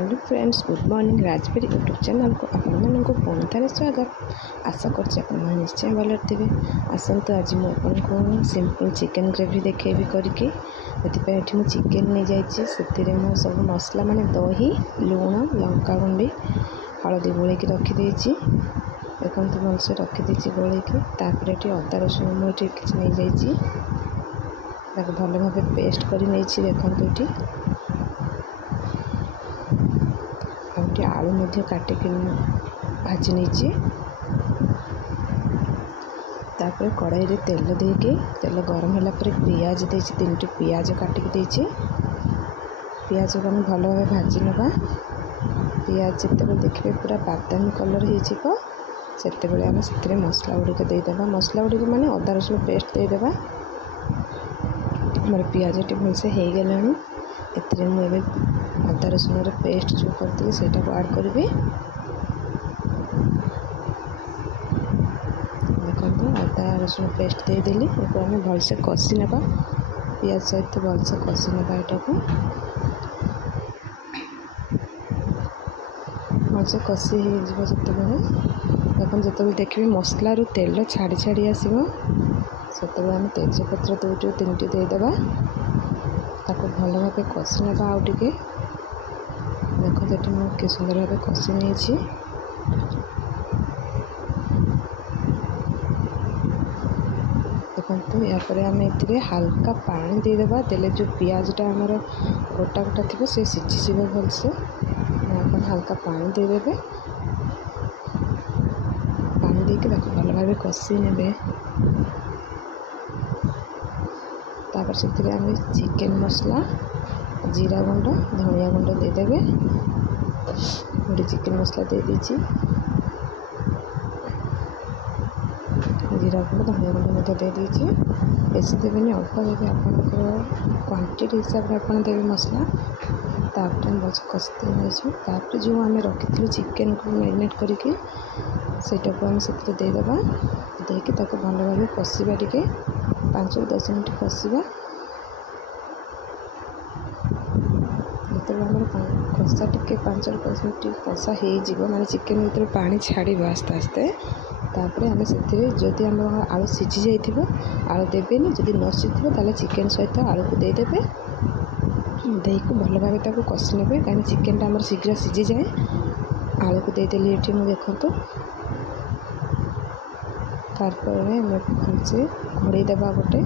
Hello friends, good morning. Rajberi YouTube channel को आपण पुणी थे स्वागत। आशा कर निश्चय भल थे। आसतु आज मुझे सिंपल चिकेन ग्रेवी देखेबी करके। मुझे चिकेन नहीं जाइए से सब मसला माने दही, लुण, लंका गुंडी, हलदी गोलैक रखीदे। देखो भलसे रखीदे गोलैक। अदा रसुण मुझे किसी नहीं जाइए भल भाव पेस्ट कर देखते ये आलू मध्य काटिक भाजी नहीं। तापर कड़ाई रे तेल देके तेल गरम होला पर पियाज दे 3टी पियाज काटिक देछि। पियाज को हम भल भाव भाजी नवा। पियाज जिते देखिए पूरा बादामी कलर हो सेते आम से मसला गुड़िक देदेबा। मसला गुड़िक माने अदा रसुण पेस्ट देदेबा। मोर पियाज टी भलसे हो गलानी। एथिरे मुझे अदा रसुण पेस्ट जो करती से आड करी। देखो अदा रसुण पेस्ट देदेली। आम भलसे कषि ना पियाज सहित भलसे कषि ना यहाँ को भलसे कषि हो जिते देखो जो देखिए मसला रू तेल छाड़ी छाड़ी आसो से आम तेजपत्र 2-3टी देदेबा। ताको भल भाव कषि ना आउ टे। देखो ये मुझे सुंदर भाव कषि नहीं। देखो यापर आम ए हाल्का पानी देदेबा। देले जो पियाजटा आमर गोटा गोटा थी से सीझीज भलसे। अपन हाल्का पानी देदेबे। पानी देके भल भाव कषि ने। तापर से आम चिकेन मसला, जीरा गुंड, धनिया गुंड देदेबे। गोटे चिकेन मसला दे दीजिए। जीरा गुंड, धनिया गुंड दे दीजिए। बेसी देवेनि, अल्प देवे। आप क्वांटिटी हिसाब से आप देवे मसला। तापर हम बस कषि नहीं। जो आम रखी चिकेन को मैरिनेट करके को आम से देदेबा। देकी भल भाव कषा टे 5-10 मिनट कषा। जो कषा टे 5-10 मिनट कषा हो माने चिकेन भीतर पानी छाड़ आस्ते आस्ते। तापर आम से जदि आम आलू सीझी जाइए आलू देवेनि। जदि न सीझे ताले चिकेन सहित आलू को देदेबे। देकी भल भाव कषि ने कहीं चिकेनटा आम शीघ्र सीझी जाए। आलू को देदेली ये मुझे देखो। तारपर भलसे घोड़े देवा गोटे।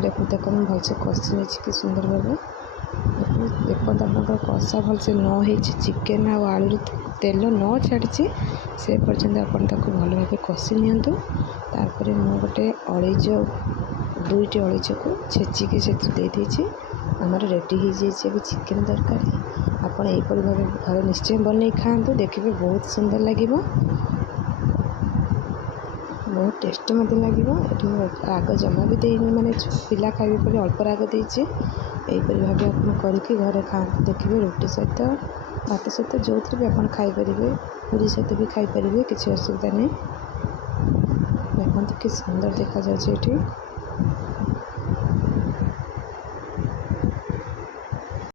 देखो भलसे कषि नहीं कि सुंदर भाव। देखो आप कषा भलसे न चिकेन आलू तेल न छाड़ी से पर्यंत आप भल भाव कषि नियंतु। तापर मु गोटे अलैच 2टी अलैच को छेचिकी से दे दीजिए। आमर रेडी हो जाइए अभी चिकेन तरकारी। आपड़ यहीपरि भाव घर निश्चय बन खातु। देखिए बहुत सुंदर लगे, बहुत टेस्टी मत लगे। ये राग जमा भी देनी माने पिला खाइबे पर अल्प राग देची। यहीपरि भाव आप करके घरे खाते। देखिए रोटी सहित, भात सहित, जो भी आप खाईपर, पूरी सहित भी खाईपर, किसी असुविधा नहीं। देखते कि सुंदर देखा जाए।